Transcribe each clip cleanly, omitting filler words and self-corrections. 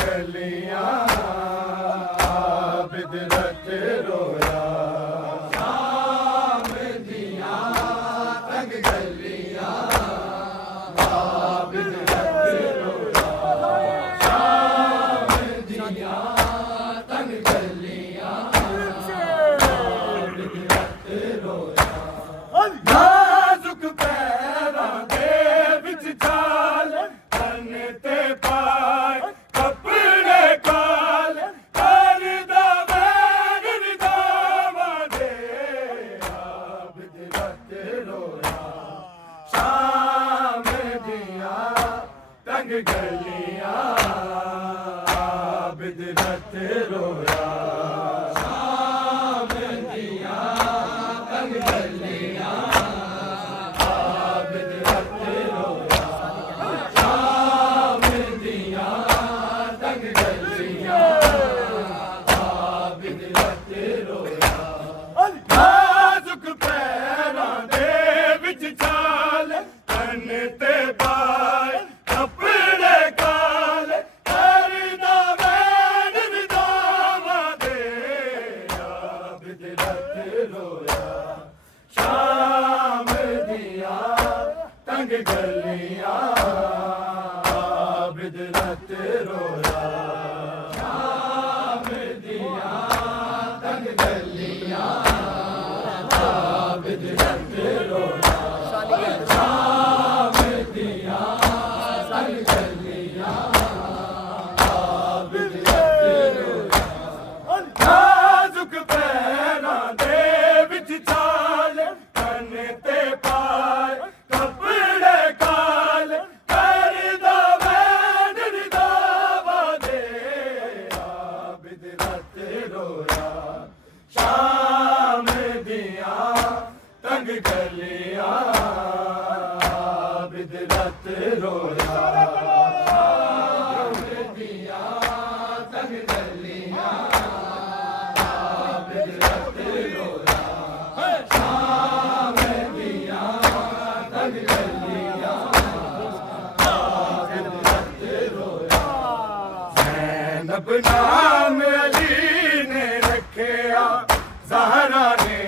गलियां आबिद रत रोया शाम दियां तंग गलियां आबिद रत रोया शाम दियां तंग गलियां आबिद रत रोया नाजुक पैरां दे विच चाल तन ते पाए कपड़े काल करदा वैन विदावा दे आबिद रत रोया शाम दियां तंग गलियां आबिद रत रोया शाम दियां तंग गलियां आबिद रत रोया शाम दियां तंग गलियां आबिद रत रोया नाजुक पैरां दे विच चाल तन ते पाए कपड़े काल करदा वैन विदावा दे आबिद रत रोया शाम दियां तंग गलियां आबिद रत रोया शाम दियां तंग गलियां आबिद रत रोया शाम दियां तंग गलियां आबिद रत रोया नाजुक पैरां दे विच चाल तन ते पाए कपड़े काल करदा वैन विदावा दे आबिद रत रोया शाम दियां तंग गलियां आबिद रत रोया शाम दियां तंग गलियां आबिद रत रोया शाम दियां तंग गलियां आबिद रत रोया ज़ैनब नाम अली ने रखिया ज़हरा ने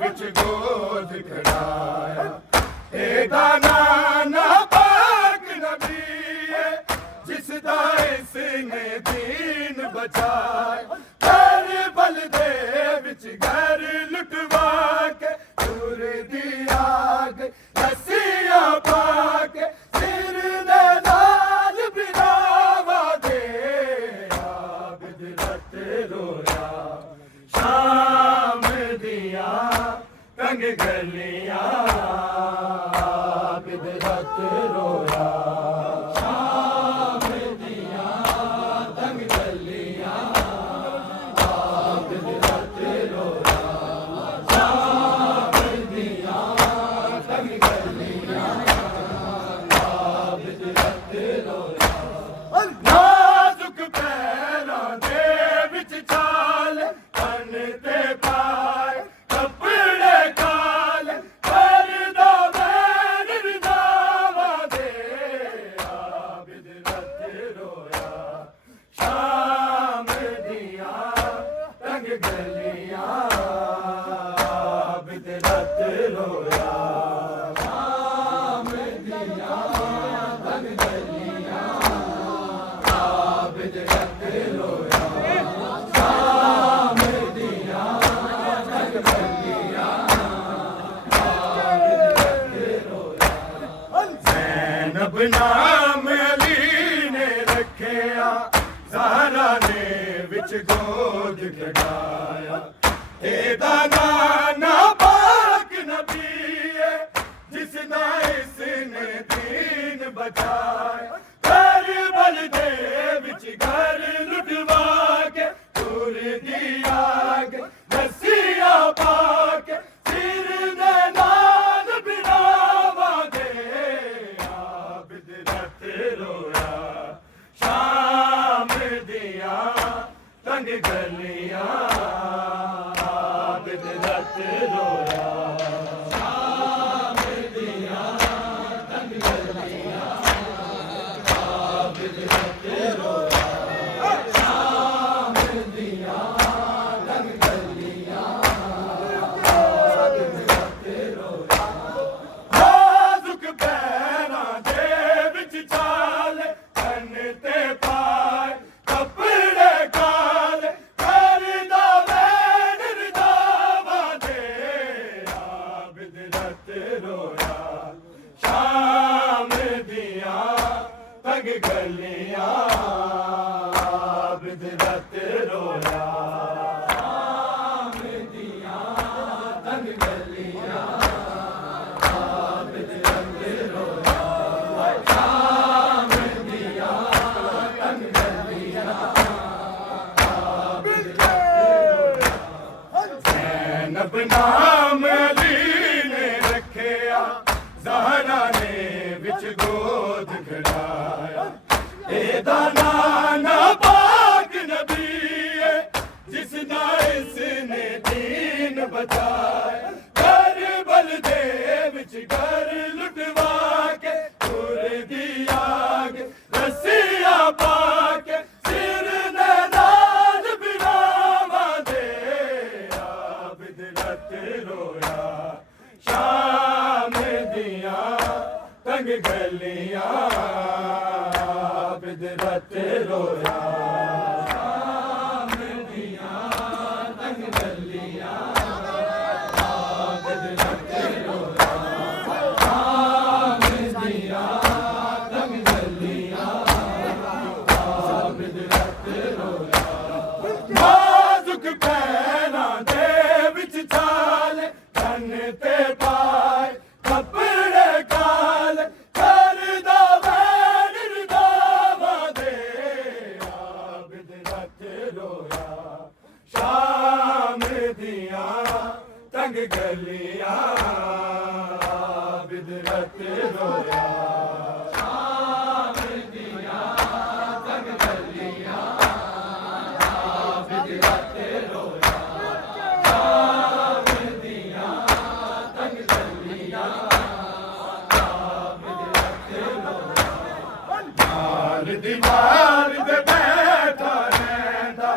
विच गोद खड़ाया एदा नाना पाक नबी है जिसदा इसने दीन बचाया करबल दे विच घर लुटवा के दूर दी आग रस्सियां पाके सिर दे नाल बिरावा दे आबिद रत रोया शाम दियां तंग गलियां आबिद रत रोया शाम दियां तंग गलियां आबिद रत रोया शाम दियां तंग गलियां आबिद रत रोया नाजुक पैरां दे विच चाल तन ते पाए कपड़े काल करदा वैन विदावा दे आबिद रत रोया शाम दियां तंग गलियां आबिद रत रोया शाम दियां तंग गलियां आबिद रत रोया शाम दियां तंग गलियां आबिद रत रोया ज़ैनब नाम अली ने रखिया ज़हरा ने विच गोद खड़ाया एदा नाना पाक नबी है जिसदा इसने दीन बचाया करबल दे विच घर लुटवा के दूर दी आग रस्सियां पाके सिर दे नाल बिरावा दे आबिद रत रोया शाम दियां तंग गलियां आबिद रत गलियां बिदरत रोया शाम दियां तंग गलियां बिदरत रोया शाम दियां तंग गलियां ज़ैनब नाम अली ने रखिया ज़हरा ने विच गोद खड़ाया एदा नाना पाक नबी है जिसदा इसने दीन बचाया करबल दे विच घर लुटवा के तुर दी आग रस्सियां पाके सिर दे नाल बिरावा दे बिदरत रोया शाम दियां तंग गलियां बिदरत रोया शाम दियां तंग गलियां बिदरत रोया शाम दियां तंग गलियां बिदरत रोया नाजुक पैरां दे विच छाल तन ते पाए कपड़े काल करदा वैन रदावा दे बिदरत रोया शाम दियां तंग गलियां बिदरत रोया शाम दियां तंग गलियां बिदरत रोया शाम दियां तंग गलियां बिदरत रोया नाल दीवार दे बैठा रैंदा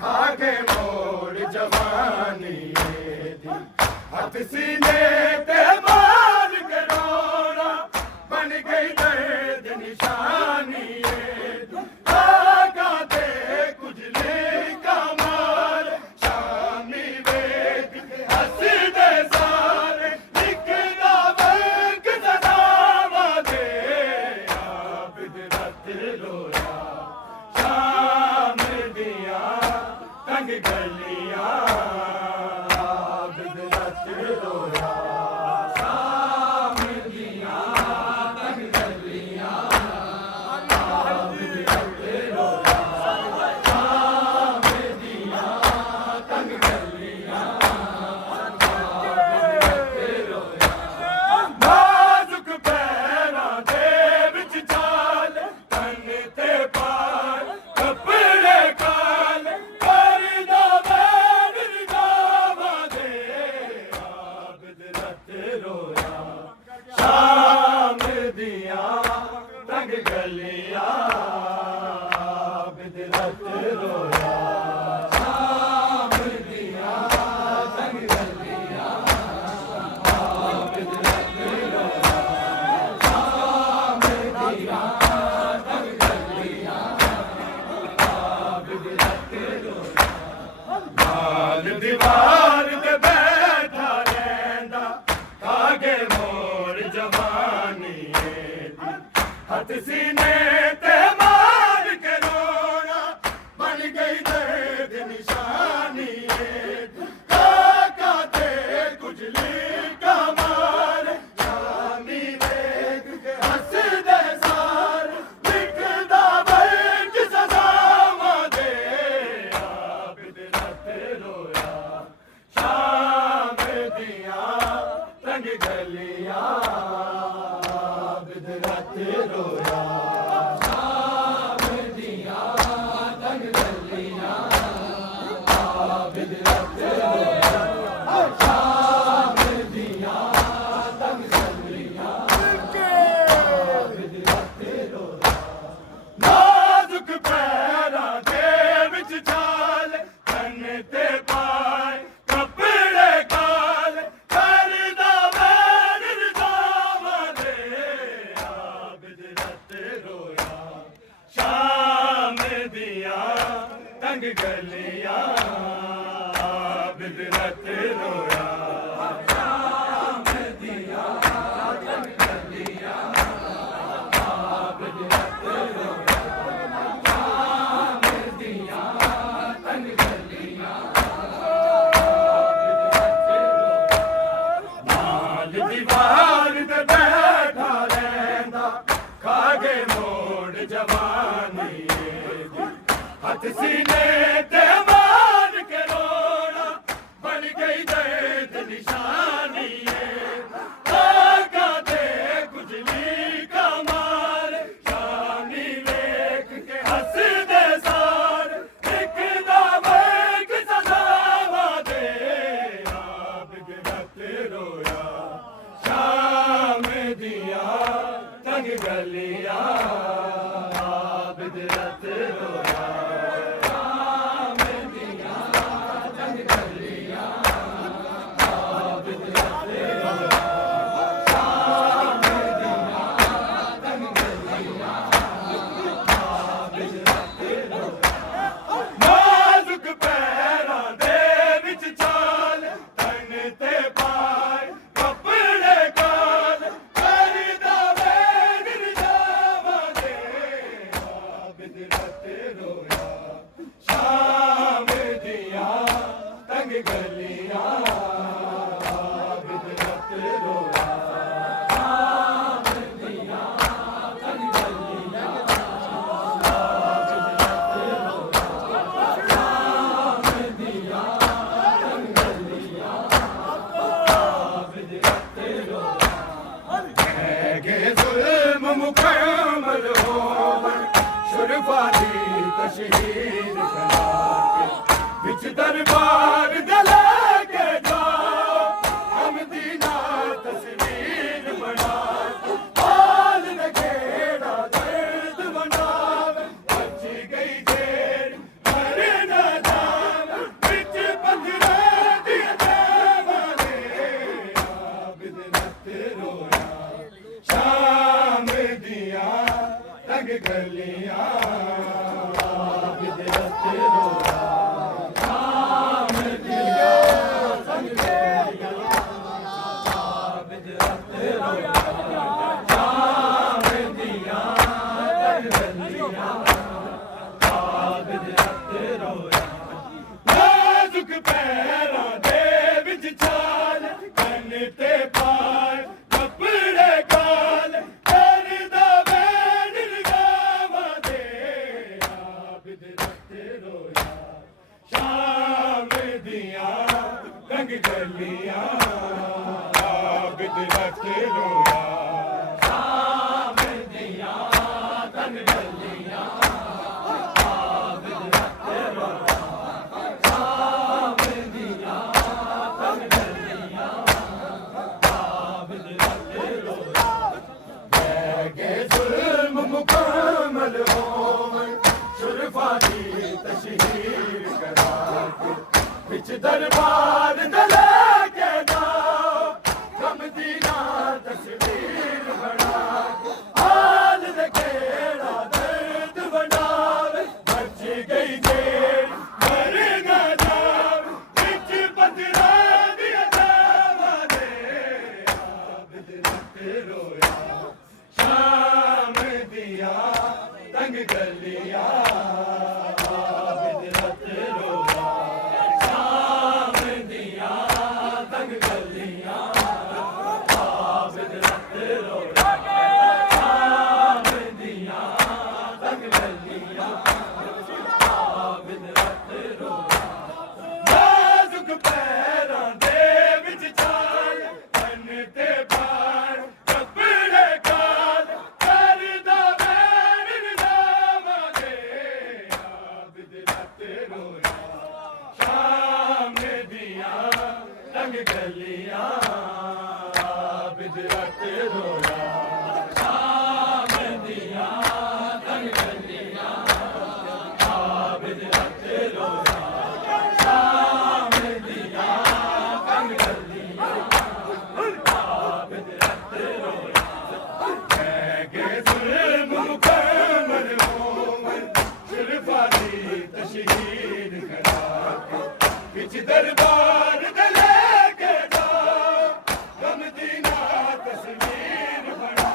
खा के मोड़ जवानी दी हथ सीने ते मार के रोना बन गई दर्द निशानी काका ते कुजले का मार शामी वेद हंसदे सारे निकला वर्ग सदावा दे बिदरत रोया शाम दियां तंग गलियां बिदरत रोया शाम दियां तंग गलियां बिदरत रोया शाम दियां तंग गलियां बिदरत रोया नाजुक पैरां दे विच छाल तन ते पार कपड़े काल करदा वैन रदावा दे बिदरत रोया शाम दियां तंग गलियां बिदरत रोया शाम दियां तंग गलियां बिदरत रोया शाम दियां तंग गलियां बिदरत रोया नाल दीवार ते बैठा रैंदा कागे मोर जवानी दी हथ सीने ते मार के रोना बन गई दर्द निशानी काका ते कुजली का मार शामी वेग हंसदे सार निकदा वर्ग सदावा दे बिदरत रोया शाम दियां तंग गलियां बिदरत रोया शाम दियां तंग गलियां बिदरत रोया शाम दियां तंग गलियां बिदरत रोया नाजुक पैरां दे विच छाल तन ते पाए कपड़े काल करदा वैन रदावा दे दीवार ते बैठा रहंदा खागे मोड़ जवानी हथ सीने ते मार के रोना बन गई दर्द निशानी आगा दे कुजली का मार शानी लेख के हंस दे सार एक दावक सजावा दे आप गिरत रोया शाम दिया तंग गलियां आप गिरत रोया शाम दिया तंग गलियां आप गिरत रोया शाम दिया तंग गलियां आप गिरत रोया नाजुक पैरां दे विच चाल तन ते पाए कपड़े काल करदा वेग जावा दे आप गिरत रोया शाम दिया तंग गलियां आप गिरत रोया शाम दिया तंग गलियां आप गिरत रोया शाम दिया तंग गलियां आप गिरत रोया के जुल्म मुकम्मल होवन शुरफा दी तशहीर करा के विच दरबार दला के जाओ हम दीना तस्वीर बना हाल नखेड़ा दर्द बनावे बच गई जेर मर न जावे विच पथरा दी जावाने आप गिरत रोया शाम दिया तंग गलियां आप गिरत रोया शाम दिया तंग गलियां आप गिरत रोया शाम दिया तंग गलियां आप गिरत रोया नाजुक पैरां दे विच चाल कन ते पाए कपड़े काल करदा वेग जावा दे आप गिरत रोया शाम दिया तंग गलियां आप गिरत रोया शाम दिया तंग गलियां आप गिरत रोया शाम दिया तंग गलियां आप गिरत रोया के जुल्म मुकम्मल होवन शुरफा दी तशहीर करा के विच दरबार दला के जाओ हम दीना तस्वीर बना के हाल नखेड़ा दर्द बनावे बच गई जेर मर न जावे विच पथरा दी जावा दे आप गिरत रोया शाम दिया तंग गलियां आप गिरत रोया शाम दिया तंग गलियां आप गिरत रोया शाम दिया तंग गलियां आप गिरत रोया नाजुक पैरां दे विच चाल तन ते पार कपड़े काल करदा वेग जावा दे आप गिरत रोया शाम दिया तंग गलियां आप गिरत रोया शाम दिया तंग गलियां आप गिरत रोया शाम दिया तंग गलियां आप गिरत रोया के जुल्म मुकम्मल होवन शुरफा दी तशहीर करा के विच दरबार दला के जाओ हम दीना तस्वीर बना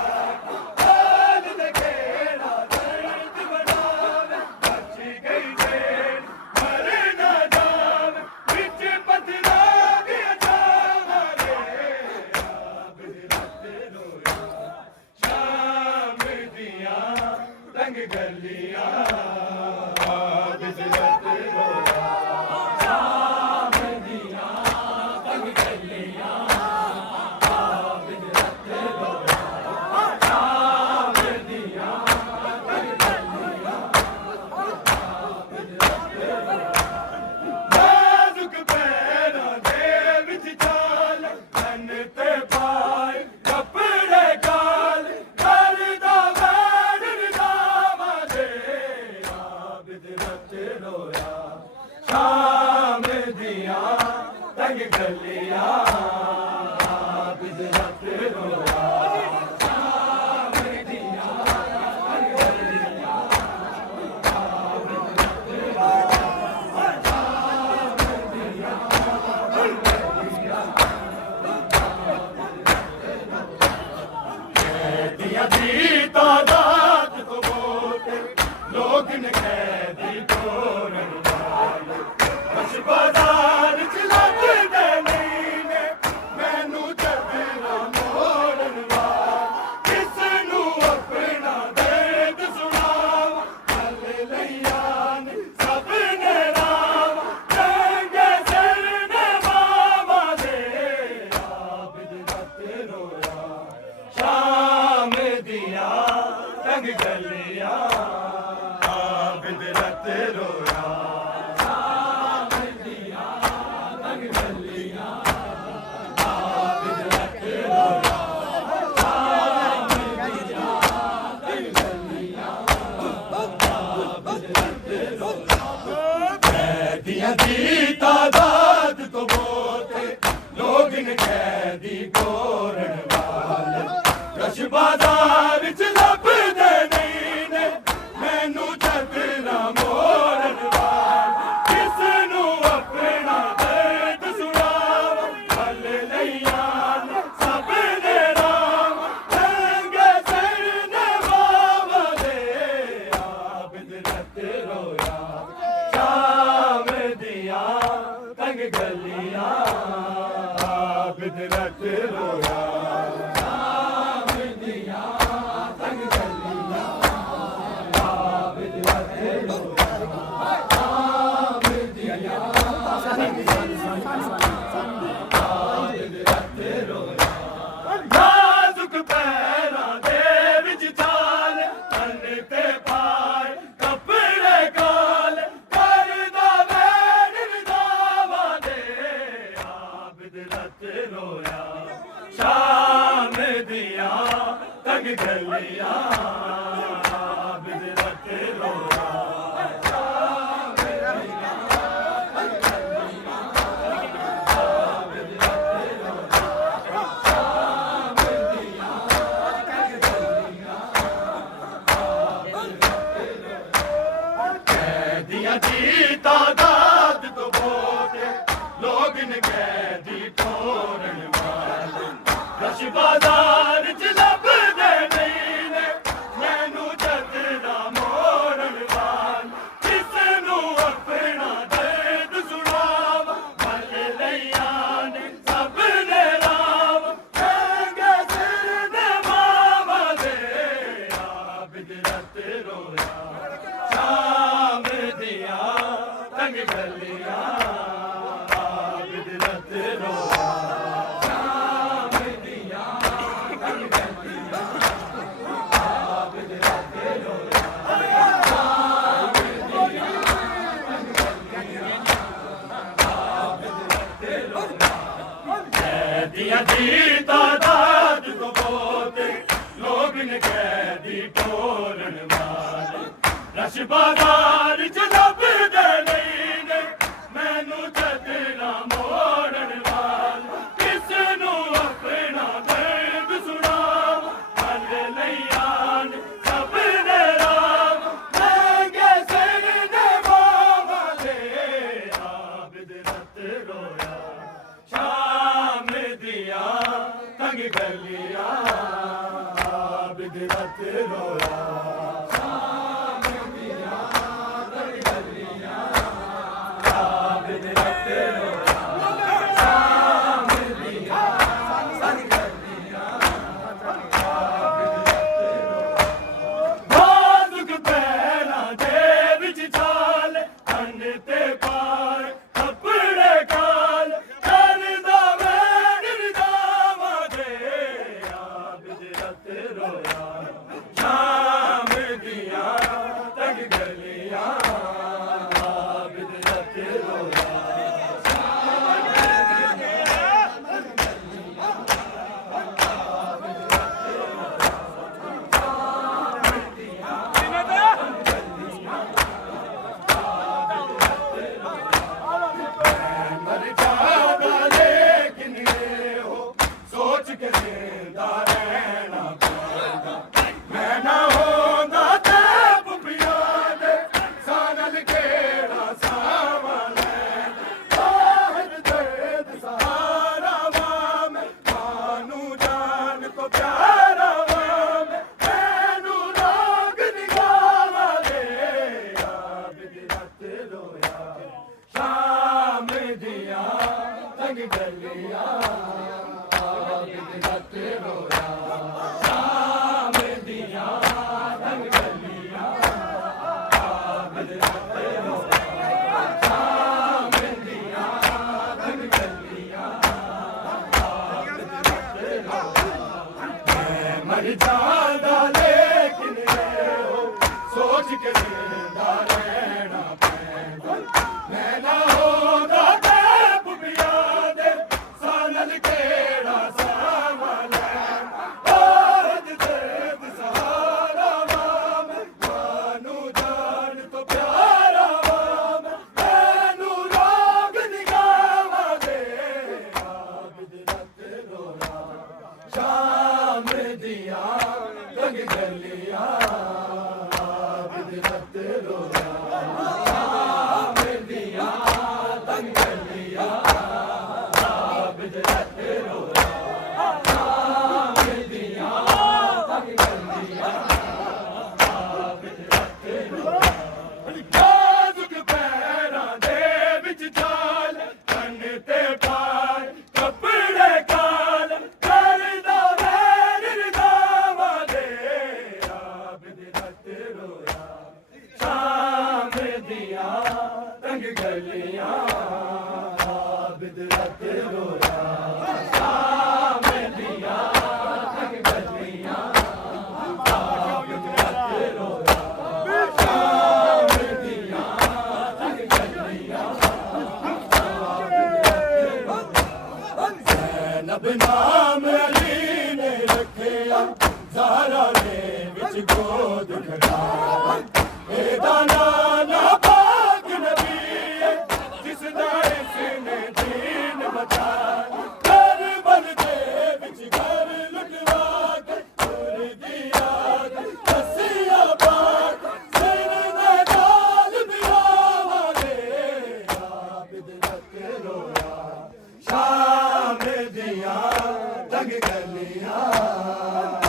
तंग गलियां आबिद रत रोया दी तादाद तो बहुत लोग इन कैदी गोरन वाले रश बाजार च लभदे नहीं ने मैनू चदरा मोरन वाले किस नू अपना दर्द सुनावा हल लैया सब ने राम रंगे सिर ने बाबा दे आबिद रत रोया तंग गलियां आबिद रत रोया तंग गलियां आबिद रत रोया नाजुक पैरां दे विच चाल तन ते पाए कपड़े काल रोया शाम दिया तंग गलियां आबिद रत रोया शाम दिया तंग गलियां आबिद रत रोया शाम दिया तंग गलियां आबिद रत रोया कैदियां दी तादाद तो बहुत लोग इन कैदी टोरन वाले रश बाजार च लभदे नहीं ने मैनू चदरा मोरन वाले किस नू अपना दर्द सुनावा हल लैया ने सब ने राम रंगे सिर ने बाबा दे आबिद रत रोया शाम दिया तंग गलियां दी तादाद तो बहुत लोग इन कैदी टोरन वाले रश बाजार च लभदे नहीं ने मैनू चदरा मोरन वाले किस नू अपना दर्द सुनावा हल लैया ने सब ने राम रंगे सिर ने बाबा दे आबिद रत रोया शाम दिया तंग गलियां आबिद रत रोया शाम दिया तंग गलियां आबिद रत रोया शाम दिया तंग गलियां आबिद रत रोया नाजुक पैरां दे विच चाल तन ते पार कपड़े काल रोया शाम दिया तंग गलियां आबिद रत रोया मर जागा लेकिन ये हो सोच के जिंदा रहना मैं ना होंदा ते पुपिया दे सानल केड़ा सावन बाहर दर्द सहारा वाम मानू जान को प्यारा वाम मैनू लोग निगावा दे आबिद रत रोया शाम दिया तंग गलियां आबिद रत रोया शाम दिया तंग गलियां आबिद रत रोया शाम दिया तंग गलियां आबिद रत रोया मैं मर जागा लेकिन ਕੇ ਜ਼ਿੰਦਾ ਰਹਿਣਾ ਪੈਂਦਾ ਮੈਂ ਨਾ ਹੁੰਦਾ ਤੇ ਪੁੱਪੀਆਂ ਦੇ ਸਾਨਲ ਕਿਹੜਾ ਸਾਵਾਂ ਲੈਣਾ ਅੱਜ ਤੇ ਸਹਾਰਾ ਵਾ ਮੈਂ ਤੁਹਾਨੂੰ ਜਾਣ ਤੋਂ ਪਿਆਰਾ ਵਾ ਮੈਂ ਤੈਨੂੰ ਰੋਗ ਨਿਗਾਹਾਂ ਦੇ ਆਬਿਦ ਰਤ ਰੋਇਆ ਸ਼ਾਮ ਦੀਆਂ ਤੰਗ ਗਲੀਆਂ ਆਬਿਦ ਰਤ ਰੋਇਆ ਸ਼ਾਮ ਦੀਆਂ ਤੰਗ ਗਲੀਆਂ ਆਬਿਦ ਰਤ ਰੋਇਆ ਸ਼ਾਮ ਦੀਆਂ ਤੰਗ ਗਲੀਆਂ ਆਬਿਦ ਰਤ ਰੋਇਆ ਨਾਜ਼ੁਕ ਪੈਰਾਂ ਦੇ ਵਿੱਚ ਜਾਲ ਕੰਨ ਤੇ ਪਾਰ ਕੱਪੜੇ ਕਾਲ ਕਰਦਾ ਵੈਰ ਰਜ਼ਾਵਾਂ ਦੇ ਆਬਿਦ ਰਤ ਰੋਇਆ ਸ਼ਾਮ ਦੀਆਂ ਤੰਗ ਗਲੀਆਂ ਆਬਿਦ ਰਤ ਰੋਇਆ ਸ਼ਾਮ ਦੀਆਂ ਤੰਗ ਗਲੀਆਂ ਆਬਿਦ ਰਤ ਰੋਇਆ ਸ਼ਾਮ ਦੀਆਂ ਤੰਗ ਗਲੀਆਂ ਜ਼ੈਨਬ ਨਾਮ ਅਲੀ ਨੇ ਰੱਖਿਆ ਜ਼ਾਹਰਾ ਨੇ ਵਿੱਚ ਗੋਦ ਖੜਾਇਆ ਇਹਦਾ ਨਾਂ ਪਾਕ ਨਬੀ ਹੈ ਜਿਸ ਦਾ ਇਸਨੇ ਦੀਨ ਬਚਾਇਆ ਕਰਬਲ ਦੇ ਵਿੱਚ ਘਰ ਲੁਟਵਾ ਕੇ ਤੁਰ ਗਿਆ ਹੱਸਿਆ ਪਾਕ ਸਿਰ ਦੇ ਨਾਲ ਬਿਆਵਾਂ ਦੇ ਆਬਿਦ ਰਤ ਰੋਇਆ ਸ਼ਾਮ ਦੀਆਂ ਤੰਗ ਗਲੀਆਂ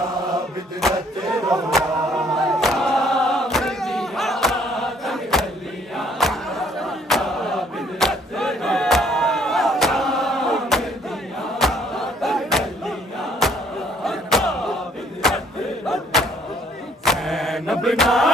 ਆਬਿਦ ਰਤ ਰੋਇਆ ਸ਼ਾਮ ਦੀਆਂ ਤੰਗ ਗਲੀਆਂ ਆਬਿਦ ਰਤ ਰੋਇਆ ਸ਼ਾਮ ਦੀਆਂ ਤੰਗ ਗਲੀਆਂ ਆਬਿਦ ਰਤ ਰੋਇਆ ਜ਼ੈਨਬ ਨਾ